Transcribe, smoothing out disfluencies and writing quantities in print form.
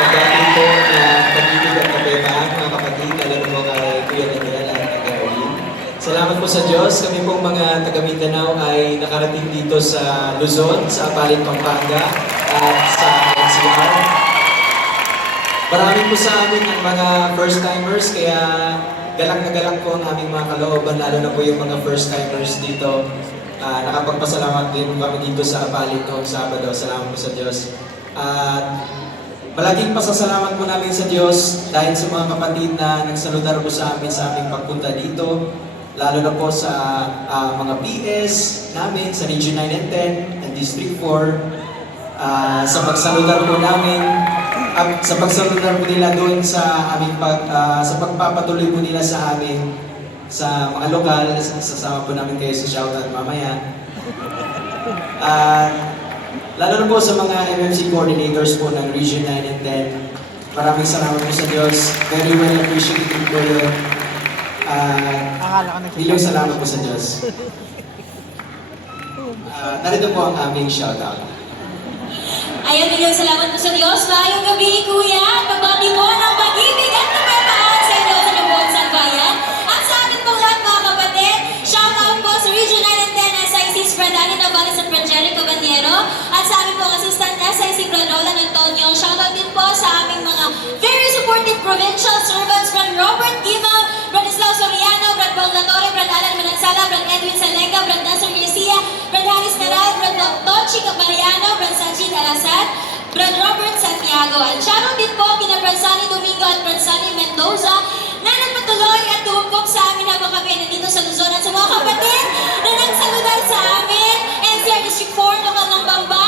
Pagdating po ng pag-ibig at kabaitaan, mga kapatid, alam mo kay Kuya Daniel at Ate Arlene. Salamat po sa Diyos. Kami pong mga taga Mindanao ay nakarating dito sa Luzon, sa Apalit, Pampanga at sa NCR. Marami po sa amin ang mga first-timers, kaya galak na galak po ang aming mga kalooban, lalo na po yung mga first-timers dito. Nakapagpasalamat din kami dito sa Apalit noong Sabado. Salamat po sa Diyos. At palaging pasasalamat po namin sa Diyos dahil sa mga kapatid na nagsaludar po sa amin sa aming pagpunta dito. Lalo na po sa mga PS namin sa Region 9 and 10 and District 4. Sa pagsaludar po namin, sa pagsaludar po nila doon sa aming sa pagpapatuloy po nila sa amin sa mga lokal, sasama po namin kayo sa shoutout mamaya. Lalo na po sa mga MMC coordinators po ng Region 9 and 10. Maraming salamat po sa Diyos. Very well appreciated po yun. Milyong salamat po sa Diyos. Narito po ang aming shoutout. Ayan, milyong salamat po sa Diyos. Maayong gabi, Kuya. Magbati po ng pag-ibig at kapayapaan sa inyo sa Nabuong Sanbayan. At sa atin pong lahat, mga kapatid, shoutout po sa Region 9 and 10 SIC Brad Ani Navales at Brad Jericho Bandiero. At sa amin pong Assistant SIC Brad Roland Antonio. Shoutout din po sa aming mga very supportive provincial servants, Brad Robert Gima, Brad Islao Soriano, Brad Paul Latore, Brad Alan Manansala, Brad Edwin Salega, Brad Nasser Garcia, Brad Haris Naral, Brad Tochi Capariano, Brad Sanjit Alasad, Brad Robert Santiago. At shoutout din po kina Brad Sunny Domingo at Brad Sunny Mendoza na nagpatuloy at tumupok sa amin habang kami nandito sa Luzon. At sa mga kapatid na nagsaludal sa amin, NCR District 4, lokal ng Bamba,